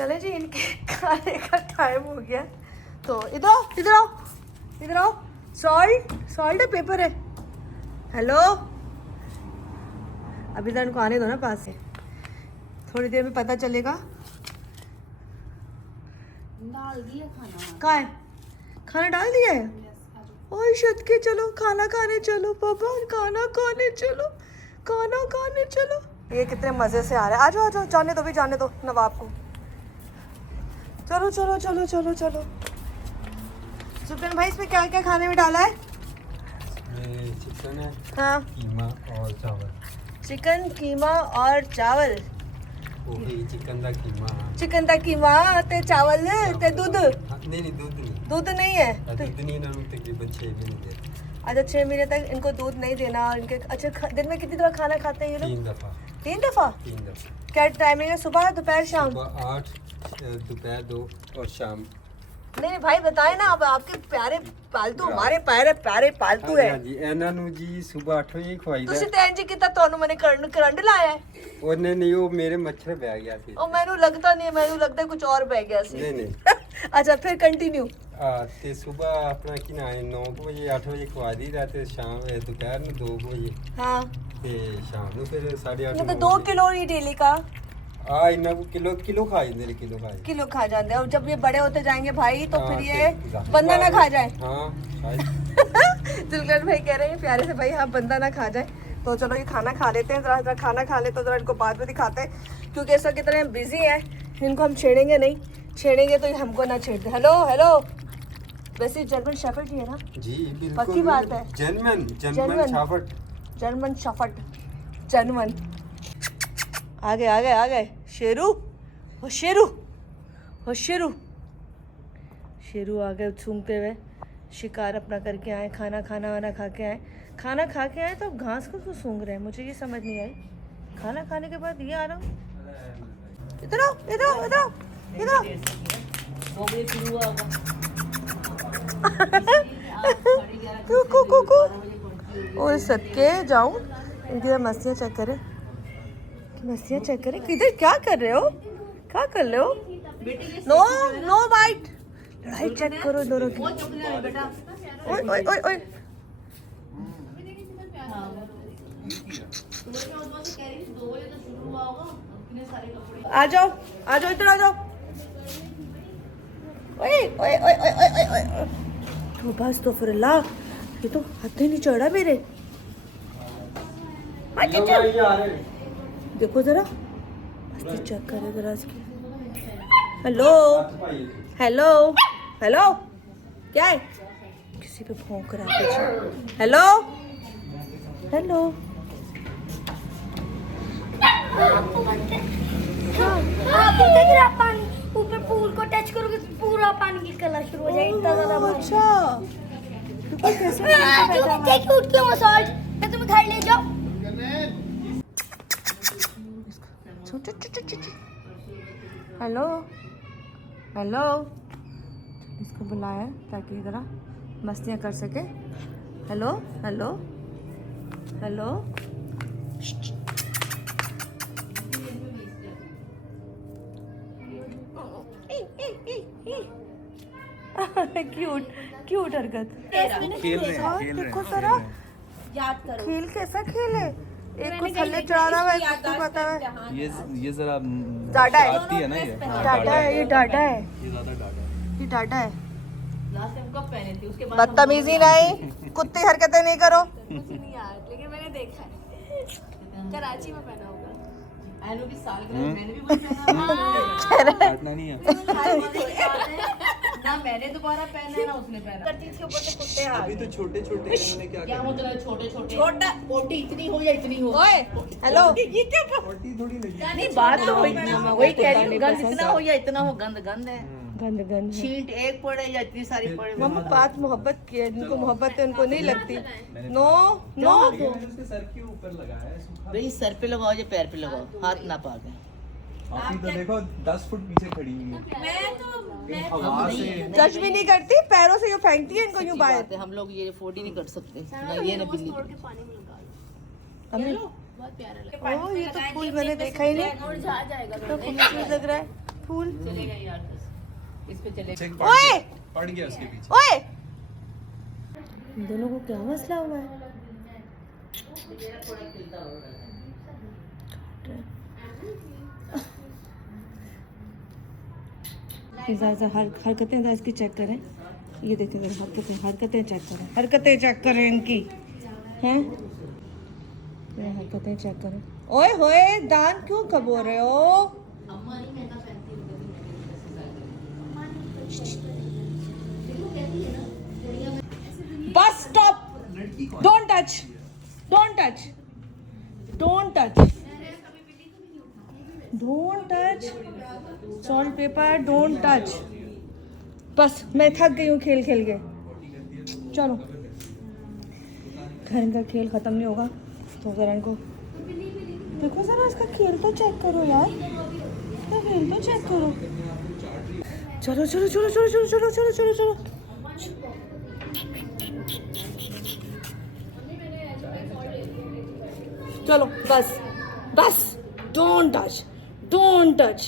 चले जी, इनके खाने का टाइम हो गया। तो इधर आओ, इधर आओ, इधर आओ। सॉल्ट, सॉल्ट है, पेपर है। हेलो, अभी तो इनको आने दो ना पास से, थोड़ी देर में पता चलेगा। डाल दिया खाना। कहाँ है? खाना डाल दिया है? ओए शत के, चलो खाना खाने चलो पापा, खाना खाने चलो, खाना खाने चलो। ये कितने मज़े से आ रहा है। आ जाओ, आ जाओ, जाने दो भी, जाने दो नवाब को। चलो चलो चलो चलो चलो। सुफियान भाई, इसमें क्या क्या खाने में डाला है? चिकन है, हाँ, कीमा और चावल। चिकन, कीमा और चावल। चिकन का कीमा, चिकन का कीमा ते चावल ते दूध। नहीं दूध नहीं, दूध नहीं है दूध नहीं ना, तकरीबन 6 महीने देते। अच्छा, 6 महीने तक इनको दूध नहीं देना। इनके अच्छा, दिन में कितनी दफ़ा खाना खाते हैं ये लोग? 3 दफ़ा। 3 दफ़ा? 3 दफ़ा। क्या टाइमिंग है? सुबह, दोपहर, शाम? सुबह 8, दोपहर 2 और शाम। नहीं भाई बताए ना, अब आपके प्यारे पालतू, हमारे प्यारे प्यारे पालतू है। हाँ जी, ਇਹਨਾਂ ਨੂੰ ਜੀ ਸਵੇਰ 8 ਵਜੇ ਖਵਾਈਦਾ। ਤੁਸੀਂ ਤਾਂ ਇੰਜ ਕੀਤਾ, ਤੁਹਾਨੂੰ ਮੈਨੇ ਕਰੰਟ ਲਾਇਆ ਹੈ। ਉਹਨੇ ਨਹੀਂ, ਉਹ ਮੇਰੇ ਮੱਛਰ ਬਹਿ ਗਿਆ ਸੀ। ਉਹ ਮੈਨੂੰ ਲੱਗਦਾ ਨਹੀਂ, ਮੈਨੂੰ ਲੱਗਦਾ ਕੁਝ और ਬਹਿ ਗਿਆ ਸੀ। ਨਹੀਂ ਨਹੀਂ। अच्छा, फिर कंटिन्यू। ਤੇ ਸਵੇਰ ਆਪਣਾ ਕੀ ਨਾ 9 ਵਜੇ 8 ਵਜੇ ਖਵਾ ਦੀਦਾ, ਤੇ ਸ਼ਾਮ ਦੁਪਹਿਰ ਨੂੰ 2 ਵਜੇ। हाँ, ਤੇ ਸ਼ਾਮ ਨੂੰ ਫਿਰ 8:30। मतलब 2 किलो ही डेली का? ਇੰਨਾ किलो खा ਜਾਂਦੇ ਨੇ, किलो खा जाते हैं। और जब ये बड़े होते जाएंगे भाई, तो हाँ, फिर ये तो बंदा ना खा जाए। हाँ शायद। दिलकर भाई कह रहे हैं प्यारे से, भाई हाँ बंदा ना खा जाए। तो चलो ये खाना खा लेते हैं, जरा खाना खा लेते, तो जरा इनको बाद में दिखाते हैं, क्योंकि ऐसा की तरह बिजी है, इनको हम छेड़ेंगे नहीं, छेड़ेंगे तो ये हमको ना छेड़ते। हेलो हेलो, वैसे जर्मन शेफर्ड ही है ना? जी बिल्कुल, पक्की बात है। German shepherd, German shepherd, German. आ गए आ गए आ गए, शेरू हो, शेरू हो, शेरू शेरू आ गए सूंघते हुए। शिकार अपना करके आए, खाना खाना वाना खा के आए, खाना खा के आए तो अब घास को क्यों सूंघ रहे हैं, मुझे ये समझ नहीं आई। खाना खाने के बाद ये आ रहा हूँ। इधर आओ, इधर आओ, इधर आओ, इधर आओ। और सदके जाऊं, इनकी मस्तियाँ चेक करें, मस्तियाँ चेक करें। किधर क्या कर रहे हो, क्या कर रहे हो? नो नो बाइट, लड़ाई चेक करो दोनों की। ओए ओए ओए ओए, आ जाओ आ जाओ, इधर आ जाओ। ओए ओए ओए ओए ओए ओए, तो बस, तो फिर अल्लाह, ये तो हाथ ही नहीं चढ़ा मेरे। देखो जरा, मस्ती चेक करे जरा इसकी। हेलो हेलो हेलो, क्या है? किसी पे भौंक रहा है पीछे। हेलो हेलो, पानी ऊपर पूल को टच करोगे तो पूरा पानी निकलना शुरू हो जाएगा, इतना ज्यादा पानी। अच्छा, तो कैसे उठ के मसाज, मैं तुम्हें घर ले जाऊं। हेलो हेलो, इसको बुलाया ताकि जरा मस्तियाँ कर सके। Hello hello hello, cute cute हरकत। खेल रहे हैं देखो जरा, याद करो, खेल कैसा खेल है, एक को थल्ले चढ़ा रहा है, एक को पता है। ये जरा डाटा है, आती है ना, ये डाटा है, ये डाटा है, ये ज्यादा डाटा है। ये डाटा है। लास्ट टाइम कब पहने थे उसके बाद बदतमीजी नहीं, कुत्ती हरकतें नहीं करो। नहीं यार, लेकिन मैंने देखा है कराची में पहना होगा। एनो की सालगिरह मैंने भी वही पहना। काटना नहीं है। ना मैंने दोबारा पहना ना उसने पहना। करती थी ऊपर से कुत्ते आ अभी तो छोटे छोटे इन्होंने क्या क्या किया? मतलब छोटे छोटे, छोटा पोटी इतनी हो या इतनी हो। ओए हेलो, ये क्या छोटी थोड़ी लगी। नहीं, बात तो वही वही कह रही हूँ, गंद इतना हो या इतना हो, गंद गंद है। गंद गंद है। छींट एक पड़े या इतनी सारी पड़े। मम्मा बात मोहब्बत की है, जिनको मोहब्बत है उनको नहीं लगती। नो नो, मैंने उसके सर के ऊपर लगाया है सूखा। भाई सर पे लगाओ या पैर पे लगाओ, हाथ ना पाके। अभी तो देखो 10 फुट पीछे खड़ी हुई है। हवा से टच भी नहीं करती, पैरों से यूँ फेंकती है इनको यूँ बाहर। बात है, हम लोग ये अफोर्ड ही नहीं कर सकते ना, ये ना बिल्ली। ओह, ये तो फूल मैंने देखा ही नहीं, तो खूबसूरत लग रहा है। फूल। चलेगा यार, इस पे चलेगा। चेक ओए पड़ गया उसके पीछे। ओए, इन दोनों को क्या मसला हुआ है? हरकतें इसकी चेक करें। ये देखिए हरकतें चेक करें, हरकतें चेक करें इनकी हैं। ये हरकतें चेक करें। ओए होए, दान क्यों कबो रहे हो? Bus stop, don't touch, don't touch, don't touch, don't touch, salt pepper don't touch. बस मैं थक गई हूँ खेल खेल के, चलो घर का खेल ख़त्म नहीं होगा तो ज़रा इनको देखो, ज़रा इसका खेल तो चेक करो यार, इसका खेल तो चेक करो। चलो चलो चलो चलो चलो चलो चलो चलो चलो चलो, बस बस, डोंट टच, डोंट टच,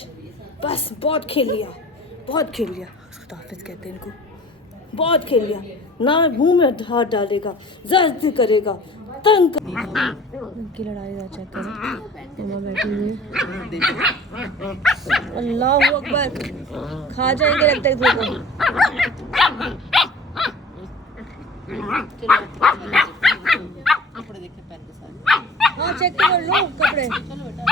बस बहुत खेल लिया, बहुत खेल लिया। खुदाफिज कहते हैं इनको, बहुत खेल लिया ना। मुंह में हाथ डालेगा, जर्द करेगा, तंग इनकी लड़ाई का चेक करें। मम्मा बैठी हुई, अल्लाह अकबर, खा जाएंगे लगता है कपड़े देखे पहन के सारे। हाँ चेक कर लो कपड़े। चलो बेटा